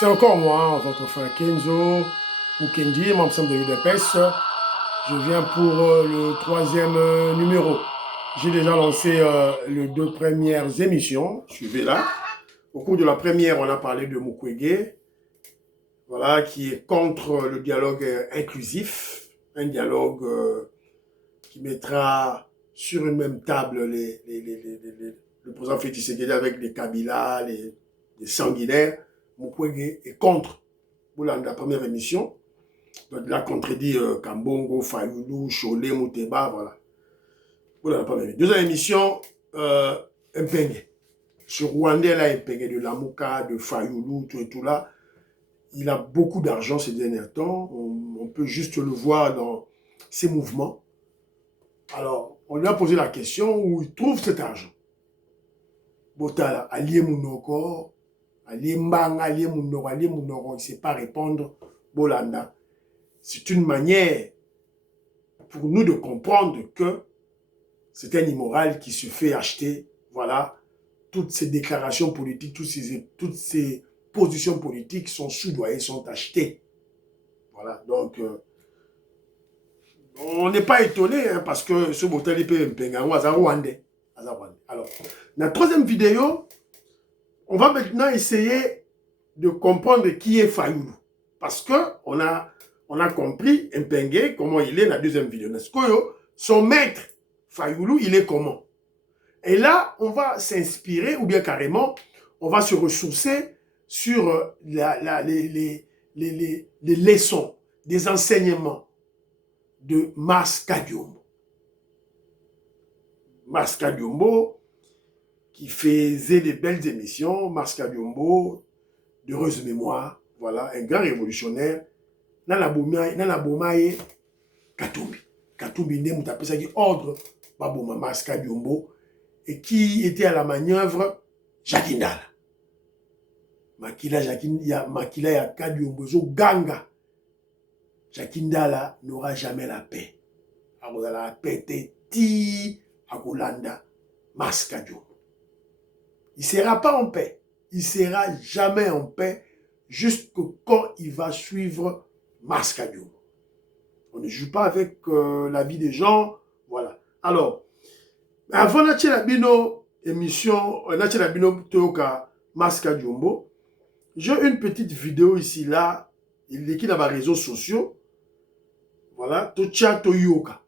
C'est encore moi, votre frère Kenzo Mukendi, membre de l'UDPS. Je viens pour le troisième numéro. J'ai déjà lancé les deux premières émissions. Suivez-la. Au cours de la première, on a parlé de Mukwege, voilà, qui est contre le dialogue inclusif, un dialogue qui mettra sur une même table le président Félix Tshisekedi avec les Kabila, les sanguinaires. Mukwege est contre la première émission. Donc, il a contredit Kambongo, Fayoulou, Cholé, Mouteba, voilà. Deuxième émission, Mpenge. Ce Rwandais là, Mpenge de Lamuka, de Fayoulou, tout là, il a beaucoup d'argent ces derniers temps. On peut juste le voir dans ses mouvements. Alors, on lui a posé la question où il trouve cet argent. Botala, Alie Mounoko, Alie Mbanga, Alie Mounoko, il ne sait pas répondre. Bolanda. C'est une manière pour nous de comprendre que c'est un immoral qui se fait acheter. Voilà, toutes ces déclarations politiques, toutes ces positions politiques sont soudoyées, sont achetées. Voilà, donc on n'est pas étonné hein, parce que ce botel peut Mpengango à Rwandais. Alors, dans la troisième vidéo, on va maintenant essayer de comprendre qui est Fayoulou. Parce qu'on a compris Mpenge, comment il est dans la deuxième vidéo. Son maître, Fayoulou, il est comment? Et là, on va s'inspirer, ou bien carrément, on va se ressourcer sur les leçons, des enseignements de Mars Kadiombo. Mars Kadiombo, qui faisait de belles émissions, Mars Kadiombo, d'heureuse mémoire, voilà, un grand révolutionnaire, Nana Bomaye Katumbi. Katumbi n'est pas ça qui ordre Baboma Mars Kadiombo et qui était à la manœuvre Jakindala. Makila ya Kadiombo zo ganga. Jakindala n'aura jamais la paix. La paix ti Akolanda Mars Kadiombo. Il ne sera pas en paix. Il ne sera jamais en paix jusqu'à quand il va suivre Mars Kadiombo. On ne joue pas avec la vie des gens. Voilà. Alors, avant la émission, Mars Kadiombo, j'ai une petite vidéo ici, là, il est qui dans les réseaux sociaux. Voilà, Tocha Toyoka.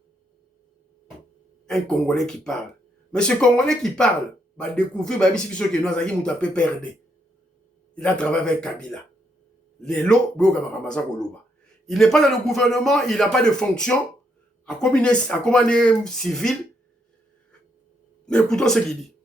Un Congolais qui parle. Mais ce Congolais qui parle, va découvrir, il a travaillé avec Kabila. Les lots, il n'est pas dans le gouvernement, il n'a pas de fonction, à commander civil. Mais écoutons ce qu'il dit.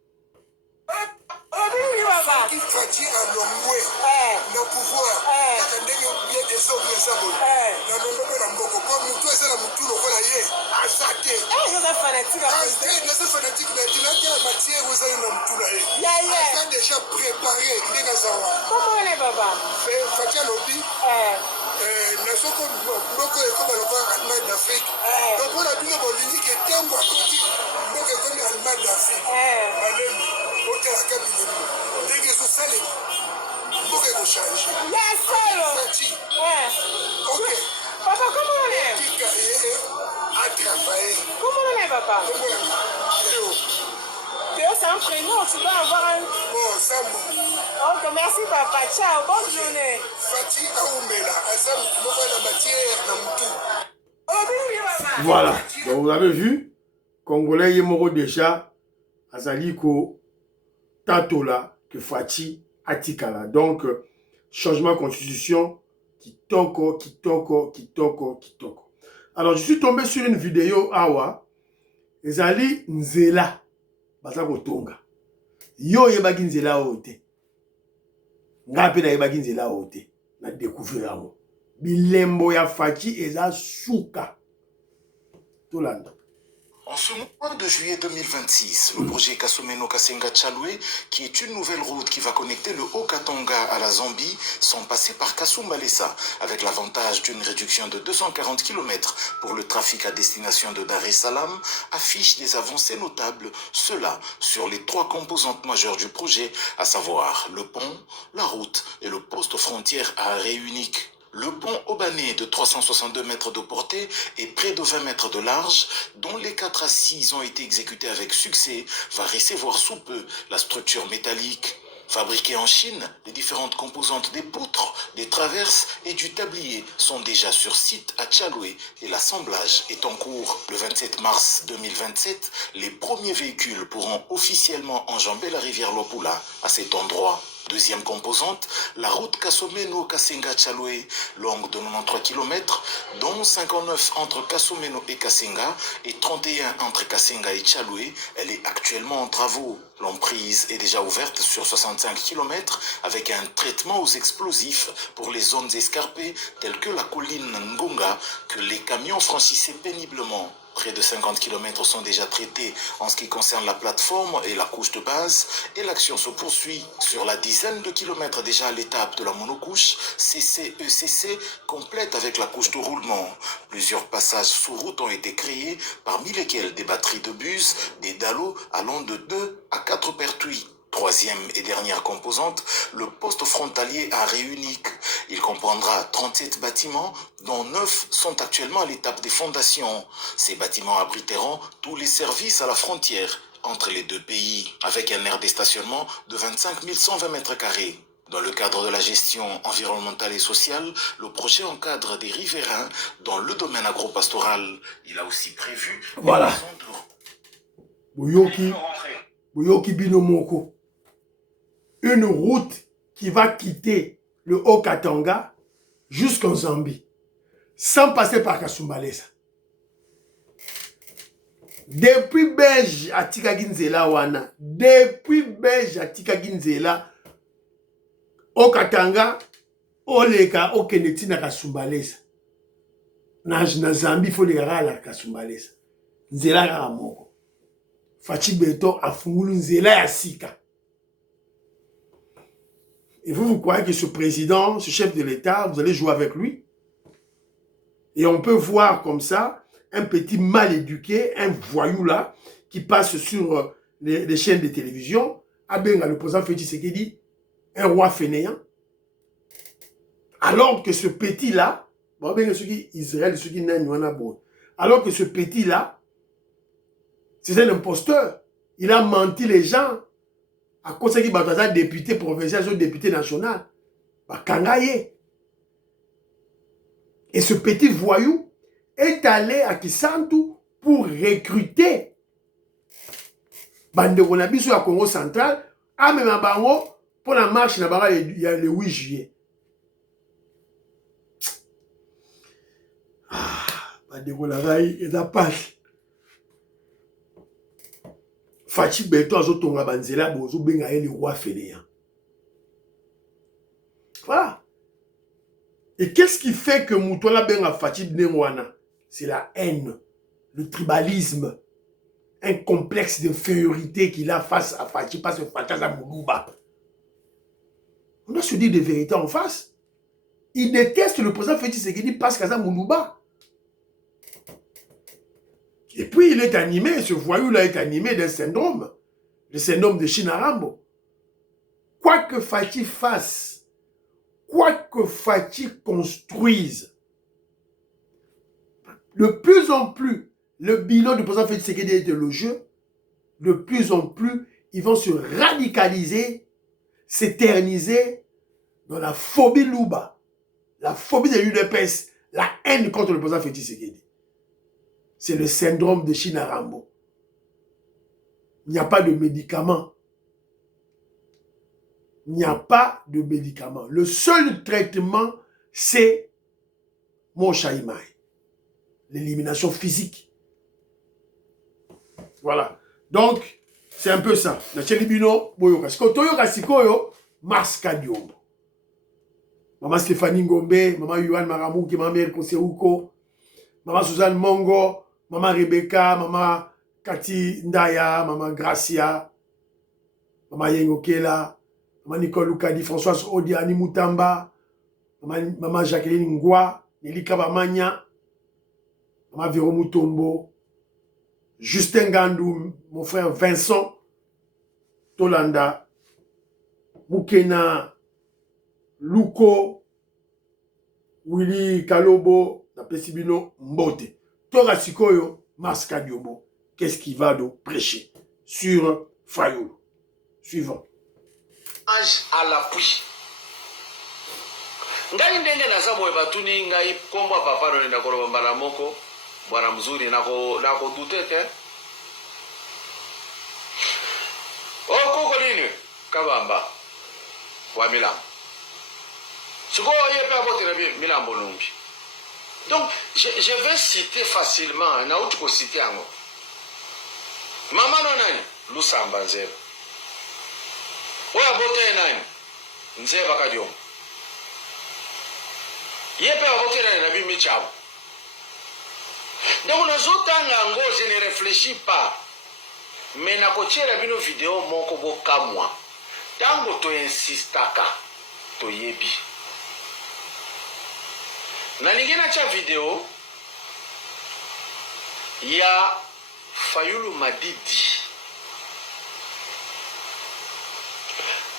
Déjà préparé. Comment on est, papa? Fatia Lobi. d'Afrique. Donc on a vu le Bolivie qui est un mois côté. Donc comme l'Allemagne d'Afrique. Malem, au Telakabine. Dès que ce salé, il faut que change. Yes, Fati. Ok. Papa, comment on est? Qui carrière à travailler. Comment on est, papa? Théo, c'est un prénom, tu dois avoir un... Bon, ça ok, merci papa, ciao, bonne journée. Fati Aoumela, Azam, la matière, voilà, donc vous avez vu, Congolais Yemoro déjà, Azaliko, Tatola, que Fati, Atikala. Donc, changement de constitution, Kitoko. Alors, je suis tombé sur une vidéo, Awa, Ezali Nzela. Bazako tonga yo yebaki nzela ote ngapi na yebaki nzela ote na découvrir yango bilembo ya Fati eza suka tolanda En ce mois de juillet 2026, le projet Kasumeno Kasenga Tchaloué, qui est une nouvelle route qui va connecter le Haut-Katanga à la Zambie, sans passer par Kasumbalesa, avec l'avantage d'une réduction de 240 km pour le trafic à destination de Dar es Salaam, affiche des avancées notables, cela sur les 3 composantes majeures du projet, à savoir le pont, la route et le poste frontière à arrêt unique. Le pont Obané de 362 mètres de portée et près de 20 mètres de large, dont les 4 assises ont été exécutées avec succès, va recevoir sous peu la structure métallique. Fabriquées en Chine, les différentes composantes des poutres, des traverses et du tablier sont déjà sur site à Tchaloué et l'assemblage est en cours. Le 27 mars 2027, les premiers véhicules pourront officiellement enjamber la rivière Lopula à cet endroit. Deuxième composante, la route Kasumeno Kasenga Tchaloué, longue de 93 km, dont 59 entre Kasumeno et Kasenga et 31 entre Kasenga et Tchaloué. Elle est actuellement en travaux. L'emprise est déjà ouverte sur 65 km avec un traitement aux explosifs pour les zones escarpées telles que la colline Ngonga que les camions franchissaient péniblement. Près de 50 km sont déjà traités en ce qui concerne la plateforme et la couche de base et l'action se poursuit sur la dizaine de kilomètres déjà à l'étape de la monocouche CCECC complète avec la couche de roulement. Plusieurs passages sous route ont été créés, parmi lesquels des batteries de bus, des dallos allant de 2 à 4 pertuis. Troisième et dernière composante, le poste frontalier à arrêt unique. Il comprendra 37 bâtiments, dont 9 sont actuellement à l'étape des fondations. Ces bâtiments abriteront tous les services à la frontière entre les deux pays, avec un aire de stationnement de 25 120 mètres carrés. Dans le cadre de la gestion environnementale et sociale, le projet encadre des riverains dans le domaine agropastoral. Il a aussi prévu... Voilà. Boyoki Binomoko. Une route qui va quitter le Haut-Katanga jusqu'en Zambie, sans passer par Kasumbalesa. Depuis Belge à Tikaginzela wana, depuis Belge à Tikaginzela, Haut-Katanga, Oleka, Okeneti na Kasumbalesa. Na Zambie, il faut les râler à Kasumbalesa. Nzela Ramoko. Fachi Beto a fungulu Nzela ya Sika. Et vous croyez que ce président, ce chef de l'État, vous allez jouer avec lui? Et on peut voir comme ça un petit mal éduqué, un voyou là, qui passe sur les chaînes de télévision. Abenga, le président Félix Tshisekedi, un roi fainéant. Alors que ce petit là, alors que ce petit là, c'est un imposteur. Il a menti les gens. À cause qu'il y a député provincial ou député national. Et ce petit voyou est allé à Kisantu pour recruter Bande Ronabiso à Congo central, à même bango pour la marche il y a le 8 juillet. Bande Ronabiso est à page. Fachi Beto azotonga banzela bozo benga le roi fainéant. Voilà. Et qu'est-ce qui fait que Moutola benga Fachi Bnengwana? C'est la haine, le tribalisme, un complexe d'infériorité qu'il a face à Fachi, parce que Fachi a Moulouba. On doit se dire des vérités en face. Il déteste le président Félix Tshisekedi parce qu'il a Moulouba. Et puis il est animé, ce voyou-là est animé d'un syndrome, le syndrome de Chinarambo. Quoi que Fachi fasse, quoi que Fachi construise, de plus en plus, le bilan du président Félix Tshisekedi est élogieux, de plus en plus, ils vont se radicaliser, s'éterniser dans la phobie Louba, la phobie de l'UDPS, la haine contre le président Félix Tshisekedi. C'est le syndrome de Chinarambo. Il n'y a pas de médicament. Il n'y a pas de médicament. Le seul traitement, c'est mon chaïmaï. L'élimination physique. Voilà. Donc, c'est un peu ça. La chelibino, boyoka. Toyoka sikoyo, maska diombo. Maman Stéphanie Ngombe, maman Yuan Maramouki, maman Mère Koseuko, maman Suzanne Mongo, maman Rebecca, maman Kati Ndaya, Maman Gracia, Maman Yengokela, Maman Nicole Lukadi, Françoise Odiani Mutamba, Maman Jacqueline Ngwa, Nelly Kabamanya, Maman Véro Mutombo, Justin Gandou, mon frère Vincent Tolanda, Mukena Luko, Willy Kalobo, na Pesibino Mbote. Tora Sikoyo, Maska Diobo. Qu'est-ce qu'il va de prêcher sur Fayoulou? Suivant. À l'appui. Ngai ndenge na sabu ebatuni ngai kombo papa no nda koloba mbala moko bwana mzuri nako dutete. Koko nini kabamba wa Milambo. Siko yepe abote na Milambo numbi. Donc je vais citer facilement na utuko citer yango. Mama no nani Lusamba Nzeba. Oya bote nani Nzeba Kadiom. Yepe abote nani na bimi chabo. Donc nazotanga ngo je ne réfléchis pas. Mais na kochera bino vidéo moko boka moi. Tango to insistaka to yebi. Na ningina cha vidéo ya Fayoulou Madidi.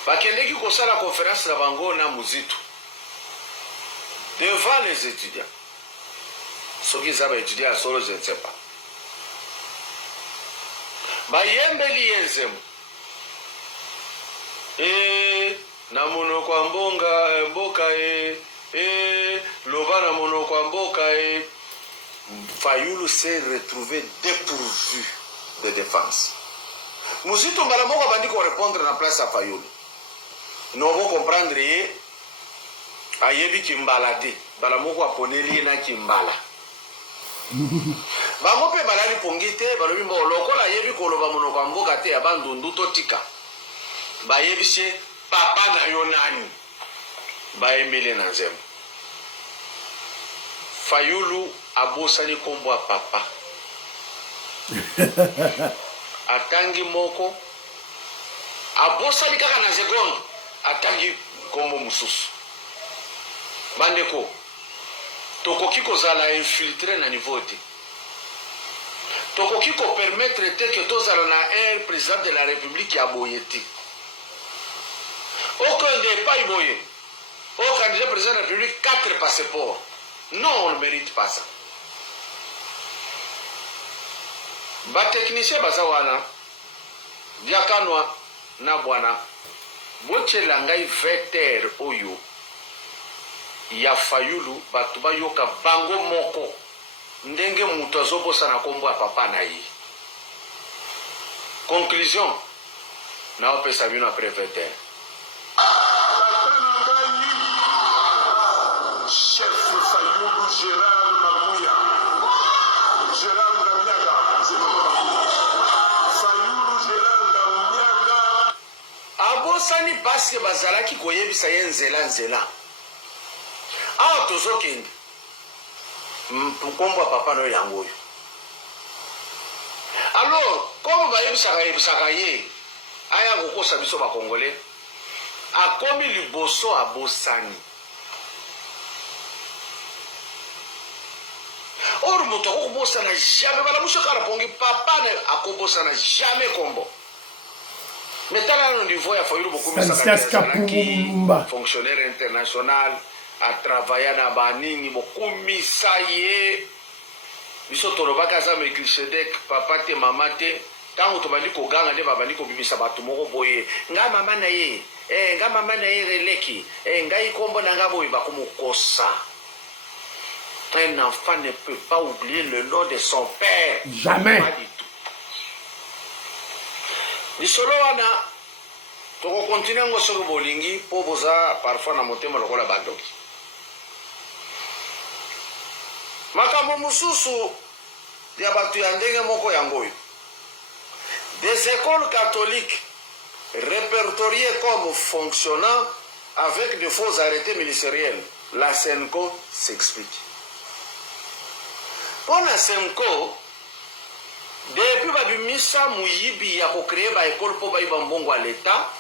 Bakendeki kosala conférence na bango na Muzitu. Devant les étudiants. Ceux qui savent étudier à solo, je ne sais pas. Bayembeli yenzemu. Na monoko ya mboka loba na monoko ya mboka Fayoulou s'est retrouvé dépourvu de défense. Muzitu mbala moko bandi ko répondre na place à Fayoulou. Non vous comprendre ayebi kimbala te. Bala moko aponeli na kimbala. Bango pe balali pongi te balobi mbo lokola ayebi koloba monoko ya mboka te ya bandundu totika. Bayebi se papa na yo nani. Baembele na nzembo. Fayoulou abosani kombo a papa. Atangi moko. Abosani kaka na seconde. Atangi kombo mususu. Bandeko. Tokoki kozala infiltré na niveau te. Tokoki ko permettre te que tozala na un président de la République ya boyeti. Aucun n'est pas boyé. Au candidat président de la République 4 passeports. Non, on ne mérite pas ça. Ba technicien bazawana diakanwa na bwana bochela ngai veter oyo ya Fayoulou batu bayoka bango moko ndenge mutu azobosa na kombo ya papa na ye. Conclusion na opesa bino après veter. Chef Fayoulou Gérard Magouya. Gérard Ngamiaga. Fayoulou Gérard Ngamiaga. Abosani baske bazalaki koyebisa ye nzela. Awa tozokende. Nkombo papa no yango oyo. Alors, comme bayebisaka ye, aya kokosa biso ba Congolais, akomi liboso abosani. Or moto akobosa na jamais bala muso kala pongi papa ne akobosa na jamais kombo. Mais tala no niveau ya Fayoulou beaucoup Mumba fonctionnaire international a travaillé na banini bokumisa ye biso tolobaka za Melchisedek papa te mama te tango to bandi ko ganga nde babandi ko bimisa batu moko boye nga mama na ye nga mama na ye releki ngai kombo na nga boye bakomukosa. Un enfant ne peut pas oublier le nom de son père. Jamais. Pas du tout. Lisolo wana toko continue ngo soko bolingi po boza parfois na motema lokola bandoki. Makambo mususu ya batu ya ndenge moko yangoyo. Des écoles catholiques répertoriées comme fonctionnant avec de faux arrêtés ministériels. La SENCO s'explique. Pour la SENCO, Depuis babimisa muyibi ya créer ba école pour ba mbongo à l'état.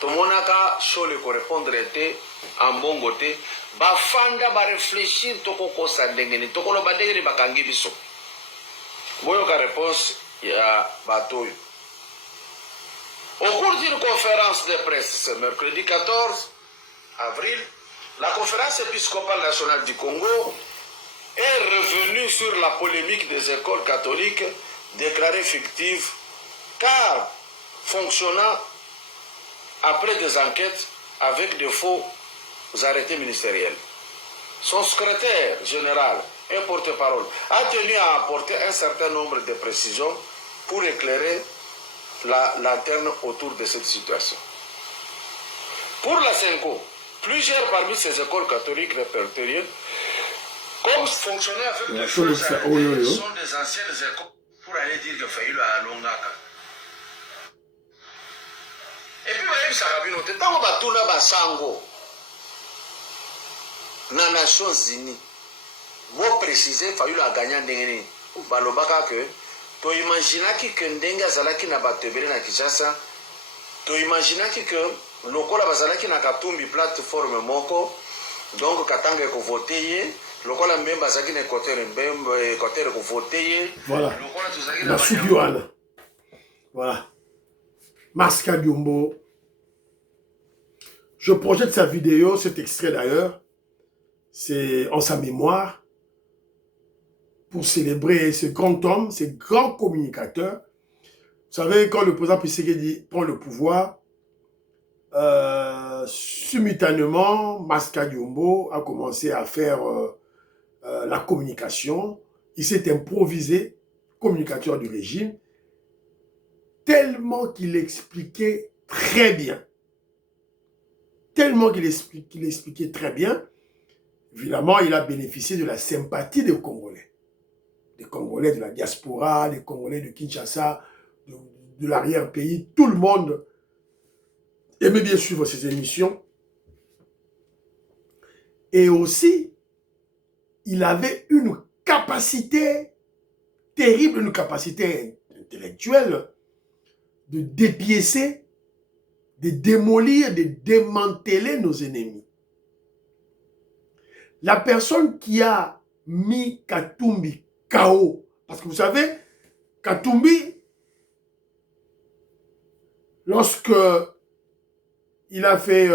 Tomonaka chole ko répondre te en mbongo te ba fanda ba réfléchir to ko sa ndengeni to ko lo bandengeni bakangi biso. Boyo ka réponse ya batoyo. Au cours d'une conférence de presse ce mercredi 14 avril, la conférence épiscopale nationale du Congo est revenue sur la polémique des écoles catholiques déclarées fictives car fonctionnant après des enquêtes avec de faux arrêtés ministériels. Son secrétaire général et porte-parole a tenu à apporter un certain nombre de précisions pour éclairer la lanterne autour de cette situation. Pour la CENCO, plusieurs parmi ces écoles catholiques répertoriées, comme fonctionner avec des faux arrêtés, sont des anciennes écoles pour aller dire que Faïlo a Longaka. Et puis, vous savez, tant que tout le sango na Nations Unies, vous précisez Faïlo a gagné ndengeni. Balobaka que to imaginaki que ndenga zalaki na batebele na Kinshasa, to imaginaki que lokola bazalaki na Katumbi plateforme moko, donc katanga ko voter lokola mbemba zaki na côté ko voter. Voilà. La Subiwana. Voilà. Maska Diombo. Je projette sa vidéo, cet extrait d'ailleurs, c'est en sa mémoire, pour célébrer ce grand homme, ce grand communicateur. Vous savez, quand le président Tshisekedi prend le pouvoir, simultanément, Maska Diombo a commencé à faire la communication. Il s'est improvisé communicateur du régime, tellement qu'il expliquait très bien. Tellement qu'il expliquait très bien. Évidemment, il a bénéficié de la sympathie des Congolais. Des Congolais de la diaspora, des Congolais de Kinshasa, de l'arrière-pays. Tout le monde aimait bien suivre ses émissions. Et aussi, il avait une capacité terrible, une capacité intellectuelle de dépiécer, de démolir, de démanteler nos ennemis. La personne qui a mis Katumbi KO, parce que vous savez, Katumbi, lorsque il a fait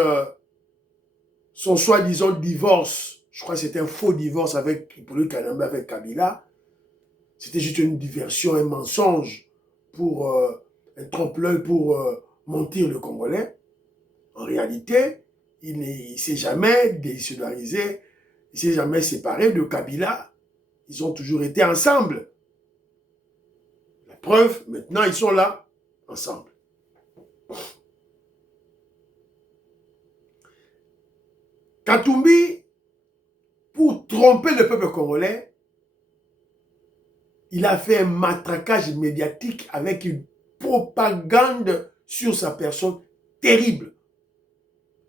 son soi-disant divorce, je crois que c'était un faux divorce avec Kabila, c'était juste une diversion, un mensonge pour un trompe-l'œil pour mentir le Congolais. En réalité, il ne s'est jamais désolidarisé, il ne s'est jamais séparé de Kabila. Ils ont toujours été ensemble. La preuve, maintenant, ils sont là, ensemble. Katumbi, pour tromper le peuple congolais, il a fait un matraquage médiatique avec une propagande sur sa personne terrible.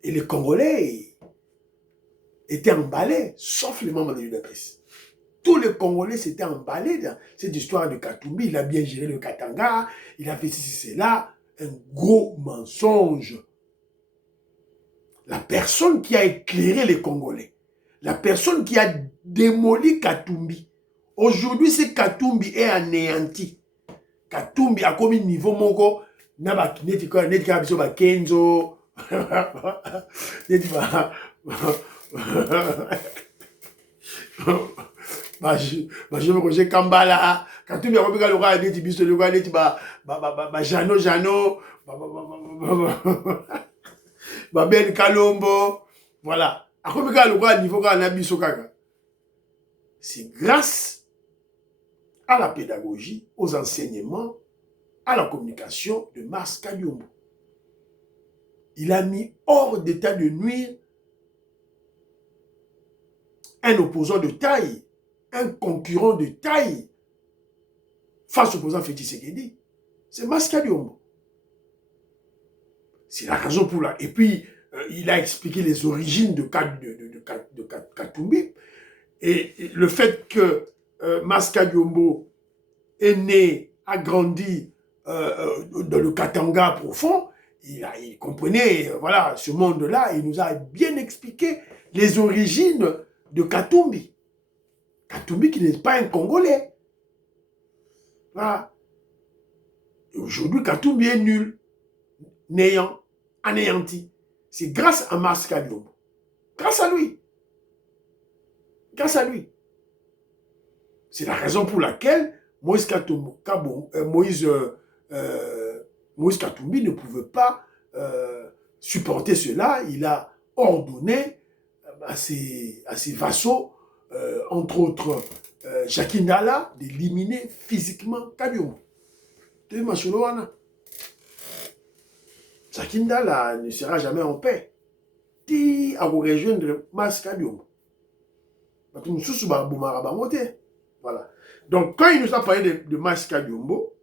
Et les Congolais étaient emballés, sauf les membres de l'UDPS. Tous les Congolais s'étaient emballés dans cette histoire de Katumbi. Il a bien géré le Katanga, il a fait ceci, cela. Un gros mensonge. La personne qui a éclairé les Congolais, la personne qui a démoli Katumbi, aujourd'hui, c'est Katumbi est anéanti. Katumbi a commis niveau moko, n'a pas Kenzo, je me Roger Kambala, Katumbi a commis le roi, neti biso le roi, neti Jano, Ben Kalombo, voilà. A commis le roi niveau na biso kaka. C'est grâce à la pédagogie, aux enseignements, à la communication de Maska Diombo. Il a mis hors d'état de nuire un opposant de taille, un concurrent de taille face au président Félix Tshisekedi. C'est Maska Diombo. C'est la raison pour laquelle. Et puis, il a expliqué les origines de Katumbi. Et le fait que Maska Diombo est né, a grandi dans le Katanga profond, il comprenait voilà, ce monde-là, il nous a bien expliqué les origines de Katumbi. Katumbi qui n'est pas un Congolais. Voilà. Aujourd'hui, Katumbi est nul, néant, anéanti. C'est grâce à Mars Kadiombo. Grâce à lui. Grâce à lui. C'est la raison pour laquelle Moïse Katumbi ne pouvait pas supporter cela. Il a ordonné à ses vassaux, entre autres Jacques Ndala, d'éliminer physiquement Kadiombo. Jacques Ndala ne sera jamais en paix. Qui a rejoindre Mas Kadiombo. Voilà. Donc, quand il nous a parlé de Mas Kadiombo,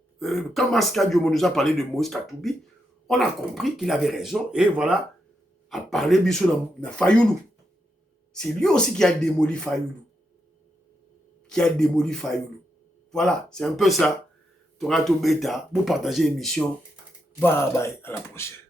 quand Mas Kadiombo nous a parlé de Moïse Katumbi, on a compris qu'il avait raison. Et voilà, à parler biso dans Fayoulou. C'est lui aussi qui a démoli Fayoulou. Voilà, c'est un peu ça. Torato Beta, pour partager l'émission. Bye bye, à la prochaine.